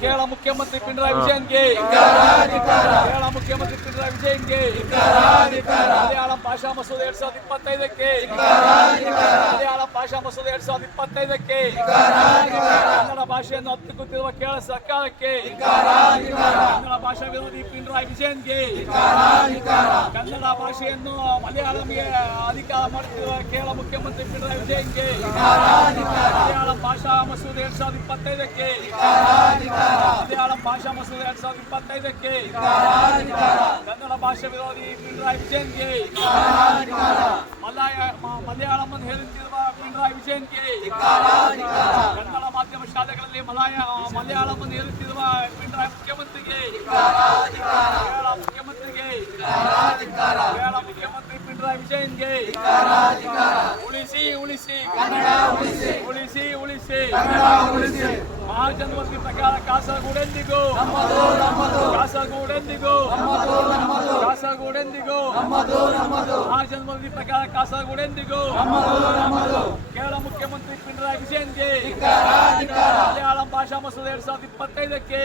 ಕೇರಳ ಮುಖ್ಯಮಂತ್ರಿ ಪಿಣರಾಯಿ ವಿಜಯನ್ಗೆ. ಕೇರಳ ಮುಖ್ಯಮಂತ್ರಿ ಪಿಣರಾಯಿ ವಿಜಯನ್ಗೆ. ಮಲಯಾಳಂ ಭಾಷಾ ಮಸೂದೆ ಎರಡ್ ಸಾವಿರದ ಇಪ್ಪತ್ತೈದಕ್ಕೆ. ಮಲಯಾಳಂ ಭಾಷಾ ಮಸೂದೆ ಎರಡ್ ಸಾವಿರದ ಇಪ್ಪತ್ತೈದಕ್ಕೆ. ಕನ್ನಡ ಭಾಷೆಯನ್ನು ಹತ್ತಿಕ್ಕುತ್ತಿರುವ ಕೇರಳ ಸರ್ಕಾರಕ್ಕೆ. ಕನ್ನಡ ಭಾಷಾ ವಿರೋಧಿ ಪಿಣರಾಯಿ ವಿಜಯನ್ಗೆ. ಕನ್ನಡ ಭಾಷೆಯನ್ನು ಮಲಯಾಳಂಗೆ ಅಧಿಕಾರ ಮಾಡುತ್ತಿರುವ ಕೇರಳ ಮುಖ್ಯಮಂತ್ರಿ ಪಿಣರಾಯಿ ವಿಜಯನ್ಗೆ. ಭಾಷಾ ಮಸೂದೆ ಎರಡ್ ಸಾವಿರದ ಇಪ್ಪತ್ತೈದಕ್ಕೆ. ಮಲಯಾಳ ಭಾಷಾ ಮಸೂದೆ ಎರಡ್ ಸಾವಿರದ ಇಪ್ಪತ್ತೈದಕ್ಕೆ. ಕನ್ನಡ ಭಾಷೆ ವಿರೋಧಿ ಪಿಣರಾಯಿ ವಿಜಯನ್ಗೆ. ಮಲಯ ಮಲಯಾಳಂ ಹೇಳುತ್ತಿರುವ ಪಿಣರಾಯಿ ವಿಜಯನ್ಗೆ. ಕನ್ನಡ ಮಾಧ್ಯಮ ಶಾಲೆಗಳಲ್ಲಿ ಮಲಯ ಮಲಯಾಳಂ ಹೇಳುತ್ತಿರುವ ಪಿಣರಾಯಿ ಮುಖ್ಯಮಂತ್ರಿಗೆ ಕೇರಳ ಮುಖ್ಯಮಂತ್ರಿಗೆ ಕೇರಳ ವಿಜಯನ್ಗೆ ಉಳಿಸಿ ಉಳಿಸಿ. ಉಳಿಸಿ ಉಳಿಸಿ. ಮಹಾಜನ್ಮತಿ ಪ್ರಕಾರ ಕಾಸರಗೂಡೆಂದಿಗೂ. ಕಾಸರಗೂಡೆಂದಿಗೂ. ಕಾಸರಗೂಡೆಂದಿಗೂ. ಮಹಾಜನ್ಮತಿ ಪ್ರಕಾರ ಕಾಸರಗೂಡೆಂದಿಗೂ. ಕೇರಳ ಮುಖ್ಯಮಂತ್ರಿ ಪಿಣರಾಯಿ ವಿಜಯನ್ಗೆ. ಮಲಯಾಳಂ ಭಾಷಾ ಮಸೂದೆ ಎರಡ್ ಸಾವಿರದ ಇಪ್ಪತ್ತೈದಕ್ಕೆ.